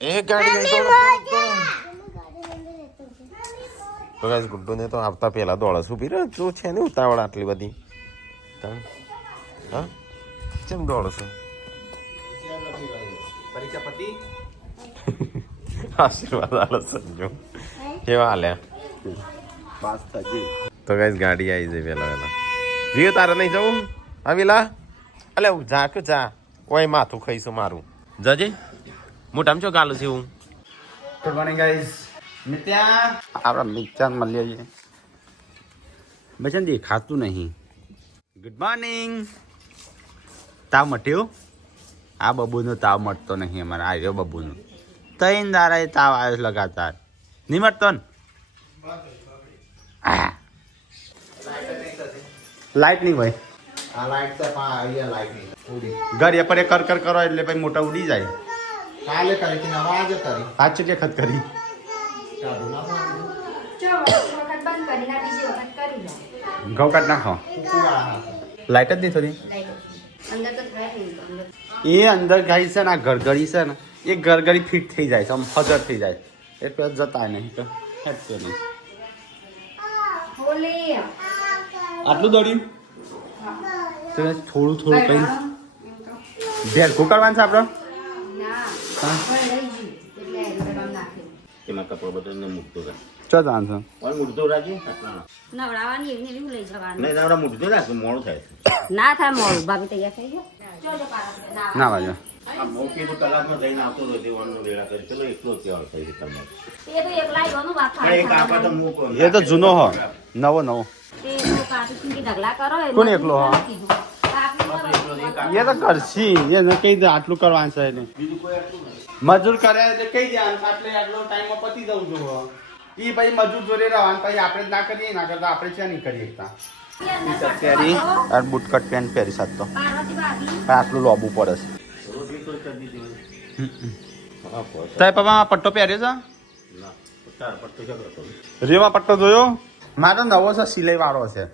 એક ગાડી ગઈ તો ગાઈસ ગુડ્ડુ ને તો આવતા પહેલા દોડે શું પી રહ્યો જો છે ને ઉતાવળ આટલી બધી તમે હા કેમ દોડો છો પરીક્ષા પતિ આશીર્વાદ આલો સંજો કેવા હાલ્યા પાસ થજી તો ગાઈસ ગાડી આવી જાય પહેલા વિયો તારે નહીં જવું આવેલા અલે જા કે જા ઓય માથું ખાઈશું મારું જજે મોટામાં ચો ગાલું છે હું ગુડ મોર્નિંગ ગાઈસ મિત્યા આપણા મિત્યા મળી આવીએ બચન દેખાતું નહીં ગુડ મોર્નિંગ તાવ મટ્યો આ બબુનો તાવ મટતો નહીં અમારે આવ્યો બબુનો ત્રણ દાડા તાવ આવ્યો લગાતાર નહીં મટતો ને લાઈટ નહીં ભાઈ આ લાઈટ તો અહીંયા લાઈટ નહીં ઘર પર કર કર કરો એટલે પછી મોટા ઉડી જાય કાલે કરી કે આવાજ કરી આજ છે ખત કરી ઘઉં કાઢ નાખો લાઈટ જ નહીં થોડી એ અંદર ગાઈ છે ને આ ગરગડી છે ને એ ગરગડી ફિટ થઈ જાય છે આમ હજર થઈ જાય એટલે જતા નહીં તો હેઠતો નહીં આટલું દોડ્યું તો થોડું થોડું કઈ ભેરખું કરવાનું છે આપણે એમાં કપડો બધો મૂકતો રહે ચો જાણ છે મૂકતો રાખી નવડાવવાની એવી એવી લઈ જવાનું નહીં નવડા મૂકતો રાખ મોડું થાય ના થાય મોડું ભાભી તૈયાર થઈ ગયો ના વાજો મોકી તો કલાકમાં જઈને આવતો હતો દેવાનો વેળા કરી ચલો એકલો કેવાળ થઈ તમે એ તો એકલા આવ્યો વાત એક આપા તો મૂકો એ તો જૂનો હો નવો નવો તે તો કાઢી કે ઢગલા કરો કોણ એકલો હો એ તો કરશી એને કહી દે આટલું કરવાનું છે એને બીજું કોઈ આટલું નહીં મજૂર કરે એટલે કહી દે આટલે આટલો ટાઈમમાં પતી દઉં છું એ પછી મજૂર જોડે રહેવાનું પછી આપણે જ ના કરીએ ના કરતા આપણે છે નહીં કરી શકતા પહેરી આ બુટકટ પેન્ટ પહેરી શકતો આટલું લોબું પડે છે રોટલી તો કરી દીધી હા પોસ તારે પપ્પા પટ્ટો પહેર્યો છે ના ચાર પટ્ટો છે કરતો રેવા પટ્ટો જોયો મારો નવો છે સિલાઈ વાળો છે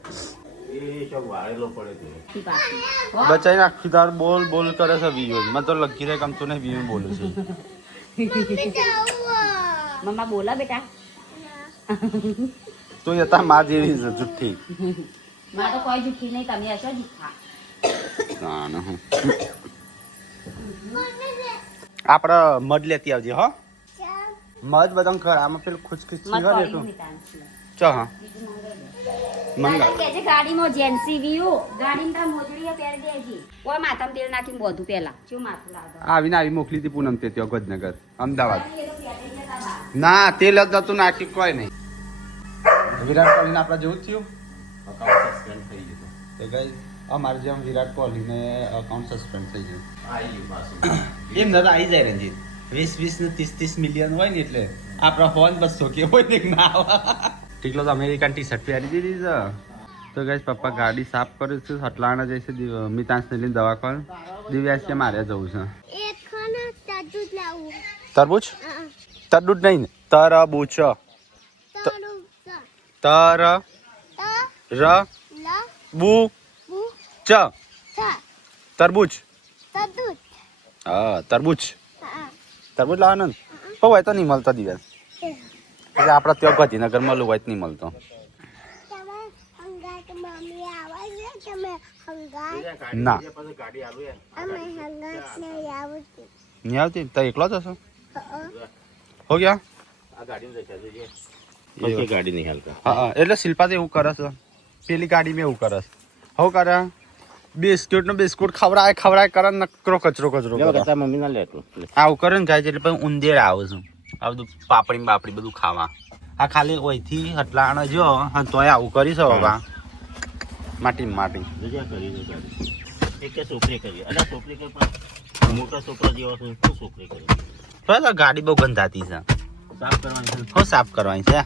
એ તો વાળેલો પડે છે બચાઈ આખી તાર બોલ બોલ કરે છે વિયો મેં તો લખી દે ગમતું નહીં વિયો બોલું છું મમ્મા બોલા બેટા તું હતા માં જેવી છે જુઠ્ઠી માં તો કોઈ જુઠ્ઠી નહીં તમે હશો જુઠ્ઠા આપડે મધ લેતી આવજે હો મધ બધા ખર આમાં પેલું ખુચખુચી હોય ને એટલું ચો હા મંગા કે ગાડીમાં જેન્સી વ્યૂ ગાડીમાં તા મોજડીઓ પહેરી દેજી કોઈ માથામાં તેલ નાખીને બોધું પેલા શું માથું લાગે આવીને આવી મોકલી હતી પૂનમ તે ત્યાં ગોધનગર અમદાવાદ ના તેલ જ નતું નાખી કોઈ નહીં વિરાટ કોહલીને આપડે જેવું જ થયું અકાઉન્ટ સસ્પેન્ડ થઈ ગયું તો ગઈ અમારે જેમ વિરાટ કોહલીને અકાઉન્ટ સસ્પેન્ડ થઈ ગયું આવી ગયું પાછું એમ દાદા આવી જાય રંજીત 20 ને 30 મિલિયન હોય ને એટલે આપણા ફોન 200 કે હોય ને ના આવે ટીકલો તો અમેરિકન ટી શર્ટ પહેરી દીધી છે તો ગઈ પપ્પા ગાડી સાફ કરે છે હટલાણા જઈશે મિતાંશને લઈને દવાખાને દિવ્યાસ કે મારે જવું છે તરબૂચ તરબૂચ નહીં ને તરબૂચ તર ર બુ ચ તરબૂચ હા તરબૂચ તરબૂચ લાવવાનું ને પણ હોય તો નહીં મળતો દિવસ એટલે આપણા ત્યાં ગાંધીનગર મળવું હોય તો નહીં મળતો ના નહીં આવતી તો એકલો જ હશો હો ગયા આ ગાડીમાં જશે જોઈએ ગાડી નહીં હાલતા હા એટલે શિલ્પા તો એવું કરે છે પેલી ગાડીમાં એવું કરે છે હો કરે બિસ્કુટ નો બિસ્કુટ ખવડાય કરે નકરો કચરો કરે મમ્મી ના લેતું આવું કરે ને જાય એટલે પછી ઉંદેડ આવું છું આ બધું પાપડી બાપડી બધું ખાવા આ ખાલી ઓયથી હટલાણો જો હા તોય આવું કરી શકો બા માટી એક છોકરી કરી અરે છોકરી કે મોટા છોકરા જેવા શું છોકરી કરી બસ ગાડી બહુ ગંધાતી છે સાફ કરવાની હો સાફ કરવાની છે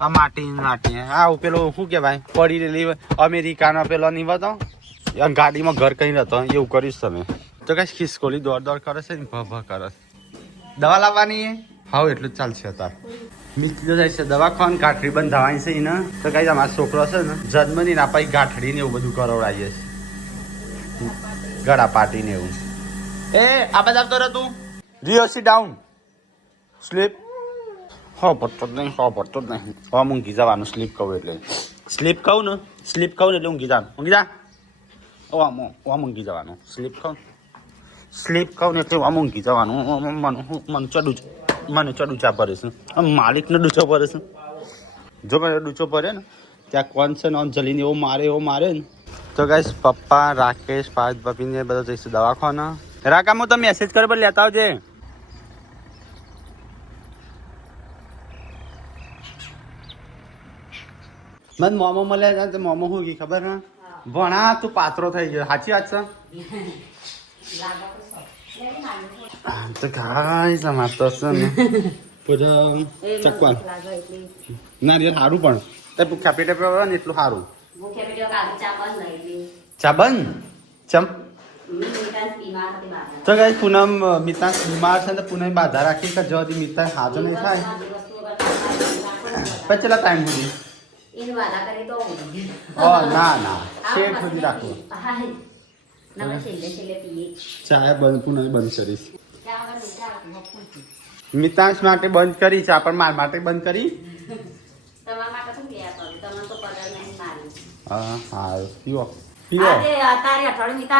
આ માટી આ પેલો શું કહેવાય પડી રહેલી અમેરિકાનો પેલો નહીં હતો ગાડીમાં ઘર કઈ નતો એવું કરીશ તમે તો કઈ ખિસકોલી દોડ કરે છે ને ભ કરે છે દવા લાવવાની હાવ એટલું જ ચાલશે અત્યારે મિત્રો જાય છે દવા ખાવાની ગાંઠડી બંધાવાની છે એને તો કઈ અમારો છોકરો છે ને જન્મની ના પાઈ ગાંઠડી ને એવું બધું કરાવડાવીએ છે ગળા પાટી ને એવું એ આ બાજુ આવતો રહે તું રિયો સી ડાઉન સ્લીપ હો પડતો જ નહીં હવે ઊંઘી જવાનું સ્લીપ કહું એટલે સ્લીપ કહું ને એટલે ઊંઘી જવાનું ઊંઘી જા આમ ઊંઘી જવાનું સ્લીપ કહું ને એટલે આમ ઊંઘી જવાનું મને ચડુચા પડે છે આમ માલિકને ડૂચો પડે છે જો મને ડૂચો પડે ને ત્યાં કોણ છે ને અંજલિને એવો મારે ને તો ગાઈસ પપ્પા રાકેશ પાર્થ પપીને બધા જઈશું દવાખાના રાકા હું તમે મેસેજ કરે પર લેતા આવજે મને મોમો મળ્યા તો મોમો શું કી ખબર ને ભણા તું પાત્રો થઈ ગયો સાચી વાત છે તો ગાઈસ અમાર તો છે ને પૂરા ચકવાન નારિયેળ સારું પણ તે ભૂખ્યા પેટે પીવા ને એટલું સારું ચા બંધ ચમ તો ગાઈસ પૂનમ મિતા બીમાર છે તો પૂનમ બાધા રાખી કે જો મિતા હાજો નહીં થાય પછી કેટલા ટાઈમ સુધી ના શેઠ સુધી રાખવું ચા બંધ પૂનમ બંધ કરીશ મિતાંશ માટે બંધ કરી ચા પણ માર માટે બંધ કરી હા પીવો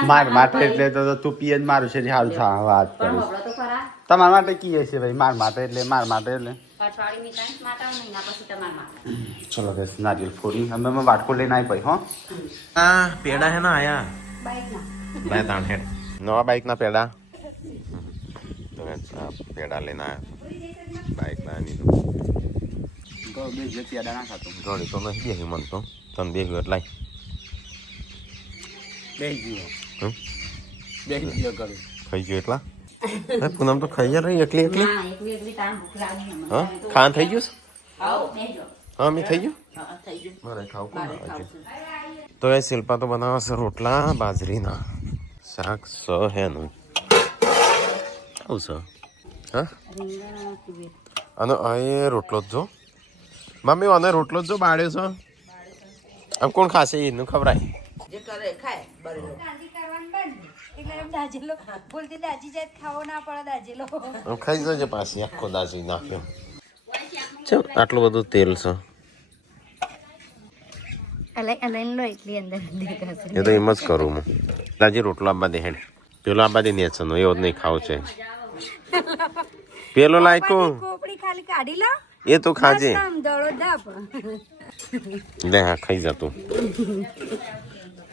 માર માટે એટલે તો તું પીએ જ મારું છે સારું થા વાત કરીશ તમારા માટે કીએ છે ભાઈ માર માટે એટલે ચલો બસ નારિયેલ ફોડી અમે વાટકો લઈને આવી ભાઈ હો આ પેડા હે ના આયા બે તાણ હે નવા બાઈક ના પેડા તો પેડા લઈને આયા બાઈક ના ની પેડા ના ખાતો ગળી તો નથી દે મન તો તને દે એટલાય ખાઈ ગયો એટલા પૂનમ તો ખાઈ જાય રહી એકલી હા ખાન થઈ ગયું હા મેં થઈ ગયું મારે ખાવું કોણ તો એ શિલ્પા તો બનાવે છે રોટલા બાજરીના શાક સ હેનું આવું છે હા અને એ રોટલો જ જો મમ્મી અને રોટલો જ જો બાળ્યો છે આમ કોણ ખાશે એનું ખવડાય ખાઈ જજે પાછી આખો દાજી નાખ્યો ચલ આટલું બધું તેલ છે એ તો એમ જ કરું હું દાજી રોટલો આપવા દે હેડ પેલો આપવા દે નેચરનો એવો જ નહીં ખાવ છે પેલો લાયકો એ તો ખાજે લે હા ખાઈ જતું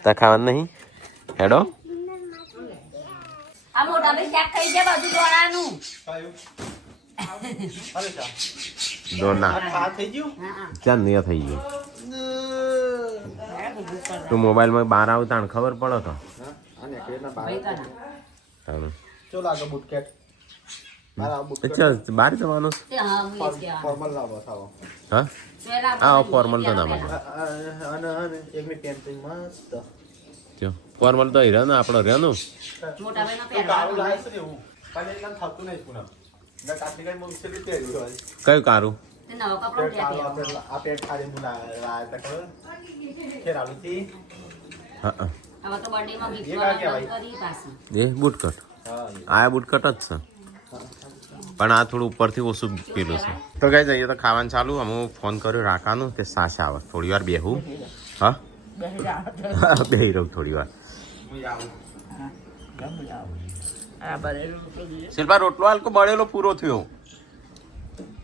તા ખાવાનું નહીં હેડો દોના ચાલ નહીં થઈ ગયું તું મોબાઈલમાં બહાર આવતા ખબર પડે તો ચાલ બહાર જવાનું હા હા ફોર્મલ તો ના ફોર્મલ તો રહ્યો ને આપણો રહ્યો ને કયું કારું એ બુટકટ આ બુટકટ જ છે પણ આ થોડું ઉપરથી ઓછું પેલું છે તો કઈ જઈએ તો ખાવાનું ચાલુ હું ફોન કર્યો રાખાનું તે સાસ આવે થોડી વાર બેહું હા બેહી રહું થોડી વાર શિલ્પા રોટલો હાલકો બળેલો પૂરો થયો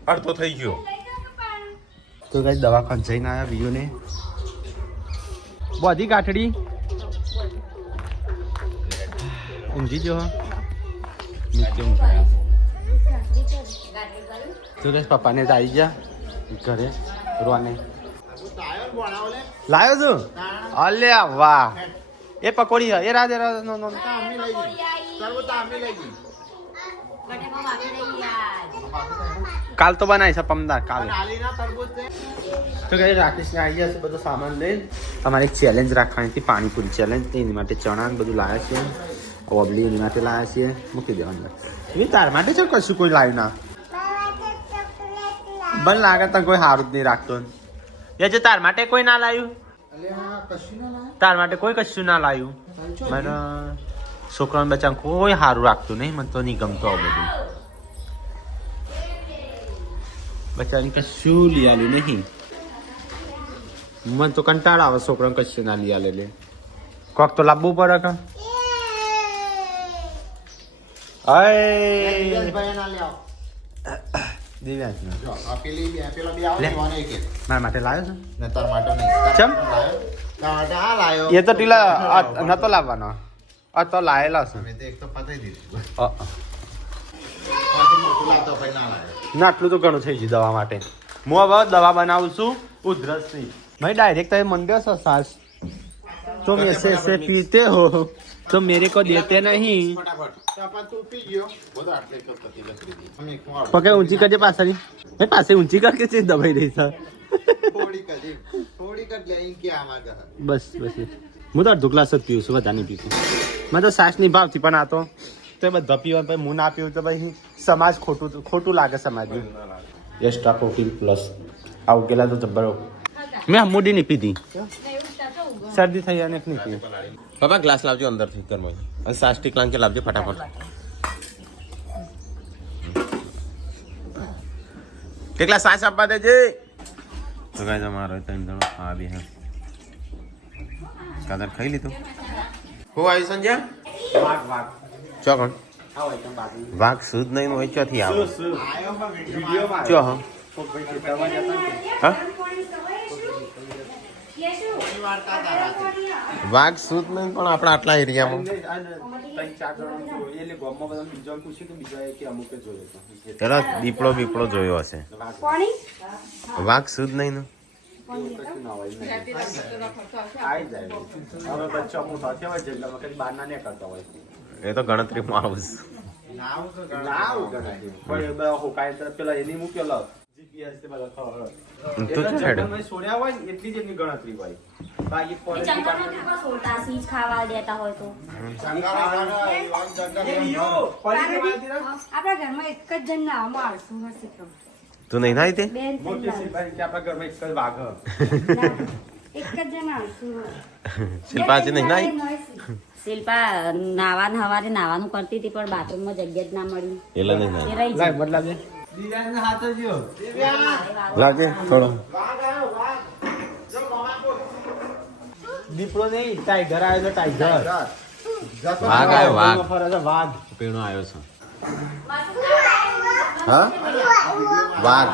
અડધો થઈ ગયો તો કઈ દવાખાને જઈને આવ્યા બીજું ને બધી કાઠડી ઊંઘી જો તો કઈ પપ્પાને જ આવી ગયા ઘરે રોવાને લાયો છું અલ્યા વાહ એ પકોડી એ રાધે નો કાલ તો બનાવી છે પમદાર કાલે તો કઈ રાકેશ ને આવી જશે બધો સામાન લઈને તમારે એક ચેલેન્જ રાખવાની હતી પાણીપુરી ચેલેન્જ એની માટે ચણા ને બધું લાવ્યા છે ઓબલી એની માટે લાવ્યા છીએ મૂકી દેવાનું એ તાર માટે છે કશું કોઈ લાવ્યું ના બન લાગે તો કોઈ સારું જ નહીં રાખતો એ જે તાર માટે કોઈ ના લાવ્યું તાર માટે કોઈ કશું ના લાવ્યું મારા છોકરાને બચ્ચા કોઈ સારું રાખતું નહીં મને તો નહીં ગમતું આ બધું બચ્ચાને કશું લઈ આલ્યું નહીં. મને તો કંટાળ આવે છોકરાને કશું ના લઈ આલે લે. કોક તો લાવવું પડે કે દિવ્યાંશ મારા માટે લાવ્યો છે ચમ એ તો ટીલા નતો લાવવાનો તો લાયેલા છે ના આટલું તો ઘણું થઈ ગયું દવા માટે. હું હવે દવા બનાવું છું ઉધરસની. ભાઈ ડાયરેક્ટ તમે મંદિર છો સાસ तो ऐसे ऐसे पीते हो तो मेरे को देते नहीं. पकड़ ऊंची करजे पासरी ए पासे ऊंची करके चीज दबाई रही सर बस बस હું તો અડધો ગ્લાસ જ પીવું છું બધા નહીં પીતું. મેં તો સાસ નહીં ભાવતી પણ આ તો બધા પીવાનું પછી હું ના પીવું તો પછી સમાજ ખોટું લાગે સમાજને. એક્સ્ટ્રા પ્રોટીન પ્લસ આ ઉકેલા તો જબ્બર મેં મૂડી નહીં પીધી શરદી થઈ અને નહીં પી. બાબા ગ્લાસ લાવજો અંદરથી ઘરમાં અને સાસ ટીકલાંગ કે લાવજો ફટાફટ. કેટલા સાસ આપવા દેજે તો ગાય તમારો ત્રણ જણો હા બી હા કાદર ખાઈ લીધું. હું આવી સંજ્યા ચોકણ વાઘ સુધ નહીં હોય ચોથી આવે ચો હા વાઘ સુધ નહીં પણ આપણા આટલા એરિયામાં પેલા દીપડો બીપડો જોયો હશે. વાઘ સુધ નહીં ને એ તો ગણતરીમાં આવું તું નહીં થાય તે શિલ્પાજી નહીં નાઈ. શિલ્પા નાવાનું હવારે નાવાનું કરતી હતી પણ બાથરૂમમાં જગ્યા જ ના મળી એટલે નહીં નાઈ. બદલાજે લાગે થોડો દીપડો નહીં ટાઈગર આવ્યો તો ટાઈગર વાઘ આવ્યો વાઘ વાઘ પીણો આવ્યો છે. હા વાઘ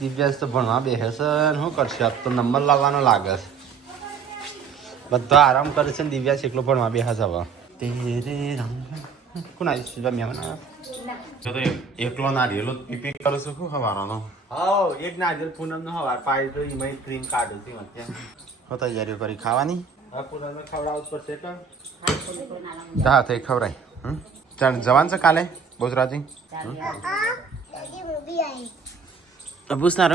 દિવ્યાસ તો ભણવા બેસે છે શું કરશે આજ તો નંબર લાવવાનો લાગે છે. બધા આરામ કરે છે ને દિવ્યાસ એકલો ભણવા બેસે છે હવે. કોણ આવી તો એકલો નારિયેલો પીપી કરું છું શું હવારનો હા એક નારિયેલ પૂનમ નો હવાર પાડી તો એમાં ક્રીમ કાઢું છું હું તૈયારીઓ કરી ખાવાની. પૂનમ ખવડાવવું પડશે તો હા થઈ ખવડાય. ચાલ જવાન છે કાલે બોજરાજી પૂછનાર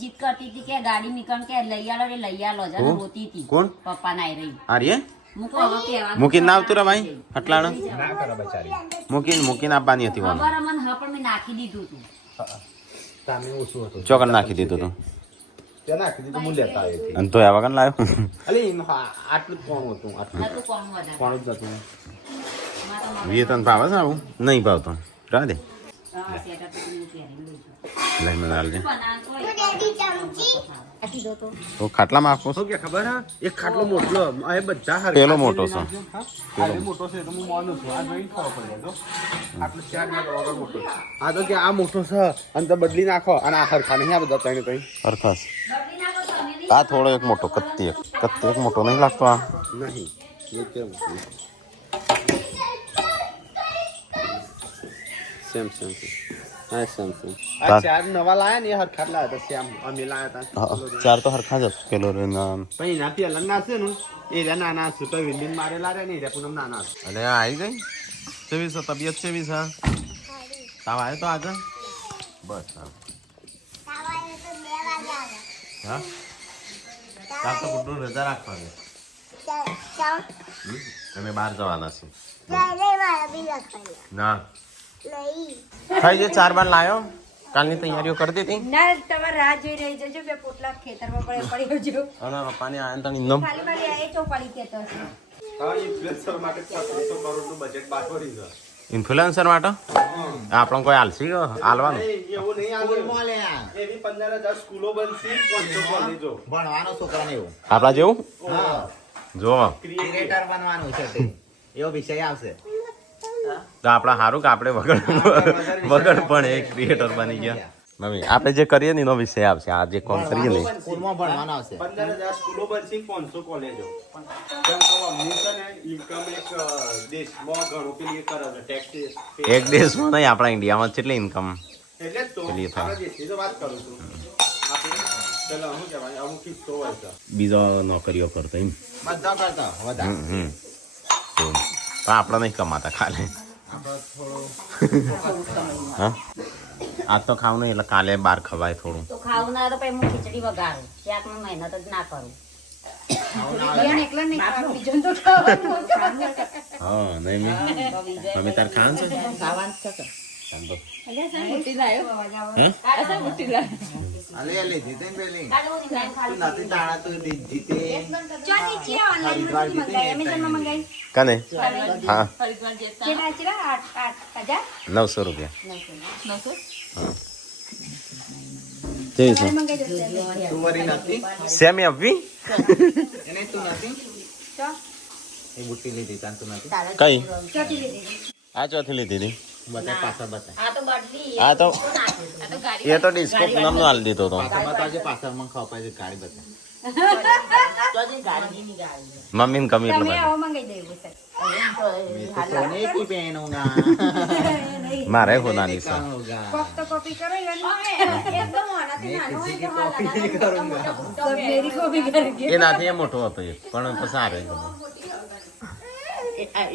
જીત કરતી હતી કે ગાડી નીકળ કે લઈ આલો રે લઈ આલો જ હોતી હતી. કોણ પપ્પા ના રહી આર્ય મૂકો હવે કેવાનું મૂકીને ના આવતું રે ભાઈ અટલાણ ના કરો બચારી મૂકીને આપવાની હતી વાન ખબર અમને હા પણ મેં નાખી દીધું હતું. સામે ઓછું હતું ચોકડ નાખી દીધું તું ત્યાં નાખી દીધું હું લેતા આવી અને તો આ વગર લાવ્યો અલી આટલું જ કોણ હતું આટલું નતું કોણ વધારે કોણ જ હતું વીએ તને ભાવે છે આવું નહીં ભાવતો રા દે હા, સેટા તો પેલું પહેરીને લઈ જાઓ. લઈ મને હાલજે બનાવતો હોય નાખી દો તો. તો ખાટલામાં આપો શું કે ખબર હા એક ખાટલો મોટલો એ બધા હરખા પેલો મોટો છે. આ મોટો છે તો હું માનું છું આ જોઈને ખબર પડે તો આટલું ચાર ના વગર મોટો આ તો કે આ મોટો છે અને તો બદલી નાખો અને આ હરખા નહીં આ બધા ત્રણે ત્રણ હરખાસ બદલી નાખો તમે નહીં. આ થોડો એક મોટો કત્તી એક મોટો નહીં લાગતો આ નહીં એ કેવું સેમ સેમ હા સેમ સેમ આ ચાર નવા લાયા ને એ હરખા લાયા હતા શ્યામ અમે લાયા હતા હા, ચાર તો હરખા જ પેલો રે નામ પણ એના પેલા ના છે ને એ નાના છે તો વિંડીન મારેલા રે ને એ પૂનમ નાના છે અને આ આવી ગઈ કેવી છે તબિયત કેવી છે તાવ આવ્યો તો આજે બસ હા તાર તો ગુડ્ડુ રજા રાખવાની તમે બહાર જવાના છો ના ખાઈ જે 4 બાર લાયો કાલની તૈયારીઓ કરી દીધી ના તમારે રાહ જોઈ રહી જજો બે પોટલા ખેતરમાં પડી જજો અને પપ્પાને આયા તને ઇન્દમ ખાલી મારી આ ચો પડી કેતો હશે ઇન્ફ્લુએન્સર માટે 700 કરોડનું બજેટ બહાર પડી ગયું. ઇન્ફ્લુએન્સર માટે આપણને કોઈ હાલસી હાલવાનું એવું નહીં આવે. એવી 15,000 સ્કૂલો બનશે, 500 કોલેજો. ભણવાનો છોકરાને એવું આપણા જેવું હા જો ક્રિએટર બનવાનું છે તે એવો વિષય આવશે તો આપણા સારું કે આપણે વગર પણ એક ક્રિએટર બની ગયા મમ્મી આપણે જે કરીએ ને એનો વિષય આવશે આ જે કોમ કરીએ ને સ્કૂલમાં ભણવાનો આવશે 15,000 સ્કૂલો બનશે, 500 કોલેજો. કેમ કે અમની છે ને ઇન્કમ એક દેશમાં ઘણું પેલી એ કરે છે ટેક્સ. એક દેશમાં નહીં આપણા ઇન્ડિયામાં કેટલી ઇન્કમ એટલે જ તો પેલી થાય. આપણા દેશની તો વાત કરું છું. આપણે પેલા શું કહેવાય અમુક હિસ્સો હોય છે. બીજો નોકરીઓ કરતો એમ બધા કરતા વધારે હમ પણ આપણે નહીં કમાતા ખાલી આપણે થોડું હા આજ તો ખાવું નહીં એટલે કાલે બહાર ખવાય થોડું તો ખાવું ના તો પછી હું ખીચડી વગાડું ત્યાંકમાં મહેનત જ ના કરું એકલા નહીં ખાવાનું બીજું તો હા નહીં મમ્મી તાર ખાવાનું છે ખાવાનું છે ચાંદો. અલે અલે જીતે ને પેલી કાલે હું તું નથી તાણા તું જીતે ચાની ચિયા ઓનલાઈન માંથી મંગાઈ એમેઝોન માં મંગાઈ કને હા ચેલા ચેલા 8,000 900 રૂપિયા કેવી છે મંગાઈ દો તું વરી નથી સેમી આપવી એને તું નથી ચો એ બુટ્ટી લીધી તાન તું નથી કઈ ચોથી લીધી આ ચોથી લીધી હતી બતા પાછા બતા આ તો બદલી આ તો એ તો ડિસ્કો પૂનમ નો હાલ દીધો તો પાછા બતાવજે પાછા મને ખવાય છે ગાડી બતા મમ્મી ને કમી તમે એટલે આવો મંગાઈ દેવું સર મેં તો સોને કી પહેનુંગા મારે હોનાની છે ફક્ત કોપી કરો એકદમ આનાથી નાનો હોય તો कॉपी नहीं करूंगा તો મેરી કોપી કરી એ નાથી એ મોટો હતો એક પણ પછી આવે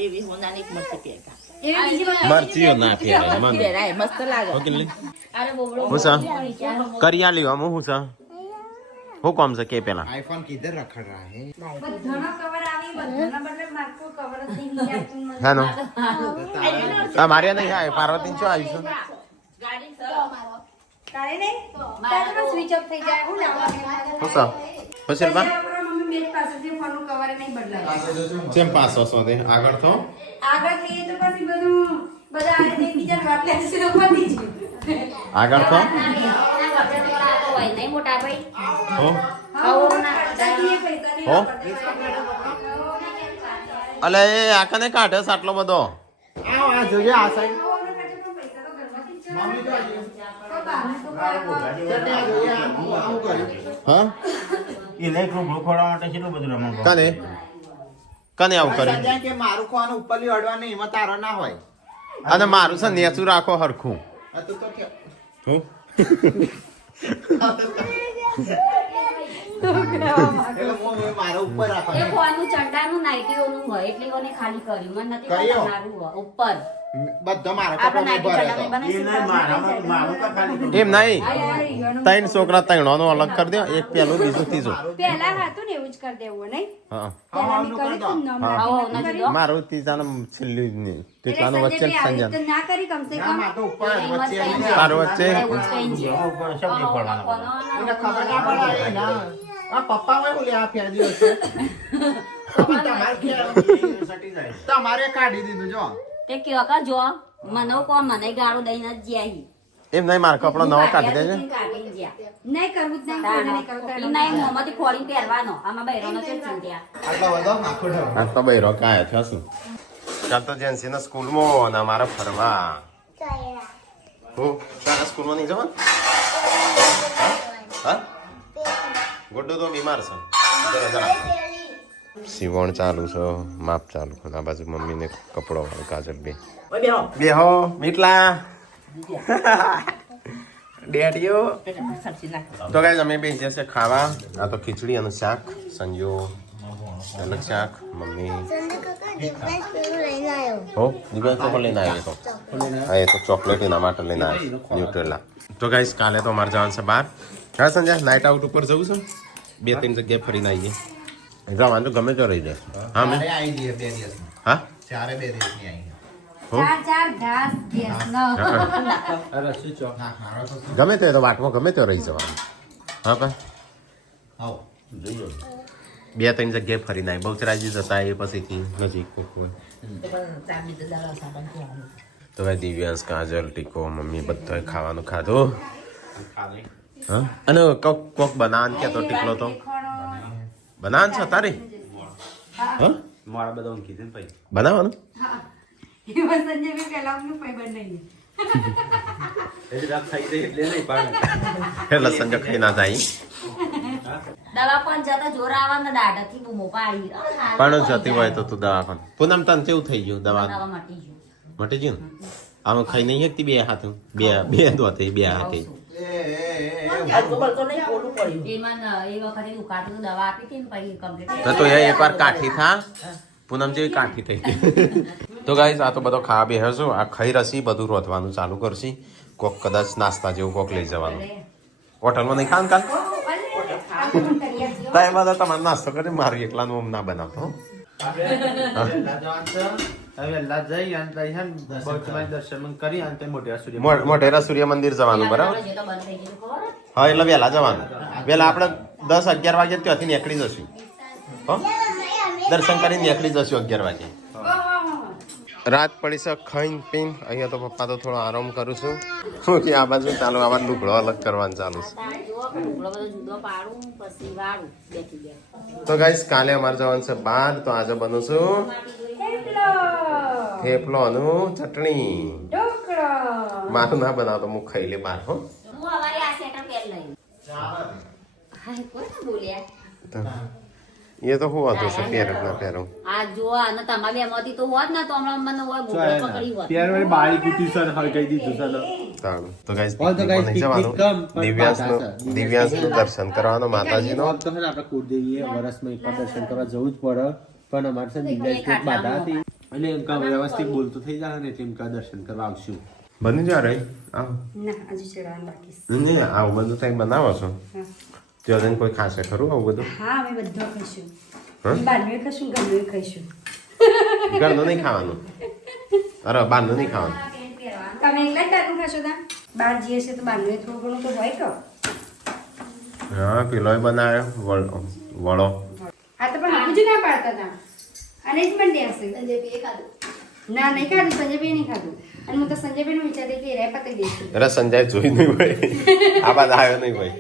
એવી હોનાની મરચી પેકા એ બીજી વાત મરચીઓ ના ફેરાય મને પેરાય મસ્ત લાગે ઓકે લે અરે બોબડો હું સા કરિયા લ્યો હું હું સા હું કોમ છે કે પેલા आईफोन किधर रखा रहा है બધાનો કવર આવી બધાના બદલે મારું કવર જ નહીં આપતું મને હા નો આ મારે નહીં આવે પાર્વતી શું આવીશું ગાડી તારે નહીં તારે તો સ્વિચ ઓફ થઈ જાય હું લાવવાનું હું સા પછી બા મમ્મી મેં પાસેથી ફોનનું કવર નહીં બદલાય જેમ પાસો સો દે આગળ તો આગળ થઈએ તો પછી બધું બધા આને એકબીજા વાત લે છે તો બની આગળ તો નહીં મોટા ભાઈ હો હો અલે એ આ કને કાઢે છે આટલો બધો आओ आ जोजे आ साइड હા ઇલેક્ટ્રો ભોખોડા માટે કેટલું બધું રમવા કને કને આવું કરે જાય કે મારું કોનું ઉપરલી અડવા નહીં એમાં તારો ના હોય અને મારું છે નેચું રાખો હરખું આ તું તો કે હું એટલે હું મારો ઉપર એ રાખવાનું ફોનનું ચંડાનું નાઈટીઓનું હોય એટલે ઓને ખાલી કર્યું મને નથી કયો? મારું હોય ઉપર બધો મારો આપણે કપડો નાઈટી ભરે ચંડાને તો બનાવી એમ નહીં ત્રણ છોકરા ત્રણનો અલગ કરી દો એક પેલું બીજું ત્રીજું પહેલા હતું ને એવું જ કરી દેવું નહીં હા પહેલા મેં કર્યું હતું ને હમણાં કર્યું. મારું ત્રીજાનું છેલ્લું જ નહીં ત્રીજાનું વચ્ચે જ એટલે સંજન તો ના કરી કમસે ના કમ માં તો ઉપર એમ જ વચ્ચે કઈ આવી છે. તારો વચ્ચે એવું જ કઈ છે. એને ખબર ના પડે ના આ પપ્પા માં બોલે આ ફેર દિવસ છે તમારે કાઢી દીધું જો તે કયો કા જો મને કો મને ગાળો દઈને જ જ્યાહી એમ નહીં મારો કપડો નવો કાઢી દેજે નહીં કરવું જ નહીં નહીં મોંમાંથી ખોલીને પહેરવાનો આમાં બૈરાનો છે ચિંત્યા આટલો બધો નાખો ઢો આ તો બૈરો કાય થયો શું ચાલ તો જેન્સી ના સ્કૂલમાં અને અમારે ફરવા હું તારા સ્કૂલમાં નહીં જવાનું હા ગુડ્ડુ તો બીમાર છે જરા જરા સીવણ ચાલુ છે માપ ચાલુ છે આ બાજુ મમ્મીને કપડો કાજલ બે બેહો મીટલા ડેડીઓ તો ગાઈસ અમે બેસી જશે ખાવા આ તો ખીચડી અને શાક સંજો અલગ શાક મમ્મી હો દિવ્યા તો લઈને આવ્યો તો હા એ તો ચોકલેટ એના માટે લઈને આવ્યો ન્યુટ્રેલા તો ગાઈસ કાલે તો અમારે જવાનું છે બહાર હા સંજય નાઇટ આઉટ ઉપર જવું છે 2-3 જગ્યાએ ફરીને આવીએ જવાનું તો ગમે તો રહી જાય હા મેં ચારે આવી જઈએ 2 દિવસ હા ચારે 2 દિવસ ની આવી ચાર ઘાસ ગેસ નો રસી ચો ગમે તે તો વાટમાં ગમે તે રહી જવાનું હા ભાઈ આવો જોઈએ 2-3 જગ્યાએ ફરીને આવી બહુચરાજી જતા એ પછીથી નજીક કોઈ પણ ચાબી તો દાડા સાબન કહેવાનું. તો ભાઈ દિવ્યાંશ કાજલ ટીકો મમ્મી બધાએ ખાવાનું ખાધું હા અને કોક બનાવવાનું કહેતો ટીકલો તો બનાવવાનું છે તારે હા મારા બધા ઊંઘી દે ને ભાઈ બનાવવાનું એટલે રાત થઈ ગઈ એટલે નહીં પણ એટલે સંજય ખાઈ ના જાય દવા પણ જતા જોર આવવાના દાડાથી બૂમો પાડી પણ જતી હોય તો તું દવાખાને પૂનમ તને કેવું થઈ ગયું દવા દવા મટી ગયું. મટી ગયું ને આમાં ખાઈ નહીં શકતી બે હાથ બે દોતે બે હાથે હલકો બલકો નહીં પોલું પડ્યું. એમાં એ વખતે દુખાતું તો દવા આપી હતી ને પછી કમ્પ્લીટ તો એ એકવાર કાઠી થા પૂનમ જેવી કાઠી થઈ ગઈ તો ગાઈસ આ તો બધો ખાવા બેહશું આ ખાઈ રસી બધું રોધવાનું ચાલુ કરશી કોક કદાચ નાસ્તા જેવું કોક લઈ જવાનું હોટલમાં નહીં ખાન કાલ તાય બધા તમારે નાસ્તો કરી મારું એકલાનું આમ ના બનાવતો હો. વહેલા જઈ અને તઈ હે ને બહુચરાજી દર્શન કરી અને તઈ મોઢેરા સૂર્ય મોઢેરા સૂર્ય મંદિર જવાનું બરાબર જે તો બંધ થઈ ગયું ખબર જ? હા એટલે વહેલા જવાનું વહેલા આપણે 10-11 વાગે ત્યાંથી નીકળી જશું હો દર્શન કરીને નીકળી જશું 11 વાગે રાત પડી છે ખાઈને પીને અહીંયા તો પપ્પા તો થોડો આરામ કરું છું શું કે આ બાજુ ચાલુ આવા લુગડો અલગ કરવાનું ચાલુ છે જુઓ ઢોકળો બધો જુદો પાડું પછી વાળું બેઠી ગયા તો ગાઈસ કાલે અમારે જવાનું છે બહાર તો આજે બનું છું થેપલોનું ચટણી મારું ના બનાવતો હું ખાઈ લે બહાર હો હું અમારી આ સેટર પહેર લઈ હાય કોણ બોલ્યા એ તો હું હતું છે પહેર ના પહેરો આ જો અને તમારે એમાંથી તો હોત ને તો હમણાં મને હોય બોકડો પકડી હોત ત્યારે વાળી બાળી કીધી સર હવે કહી દીધું સર તો ગાઈસ તો guys, જવાનું picnic કમ, પણ દિવ્યાંશનું દર્શન કરવાનો માતાજીનો તો છે ને આપણે કુળદેવીએ વર્ષમાં એકવાર દર્શન કરવા જવું જ પડે પણ અમારે છે ને દિવ્યાંશની એક બાધા હતી એટલે એમ કાં વ્યવસ્થિત બોલતું થઈ જાય ને એટલે એમ કાં દર્શન કરવા આવશું બની જા રહી આવો ના હજુ ચડવાનું બાકી છે. નહીં આવું બધું કંઈ બનાવો છો ત્યાં કોઈ ખાશે ખરું આવું બધું હા અમે બધું ખાઈશું હા? બહારનું ખાઈશું ઘરનું ખાઈશું ઘરનું નહીં ખાવાનું અરે બહારનું નહીં ખાવાનું તમે એકલા જ બહારનું ખાશો તા બહાર જઈએ છે તો બહારનું થોડું ઘણું તો હોય તો હા પેલોય બનાવ્યો વડો આ તો પણ હજુ ના પાડતા હતા અને જ મંડે હશે સંજયભાઈ ખાધું ના નહીં ખાધું સંજયભાઈ નહીં ખાધું અને હું તો સંજયભાઈ નું વિચારતી કે રે પતાઈ દઈશું અરે સંજય જોઈ નહીં હોય આ બાદ આવ્યો નહીં હોય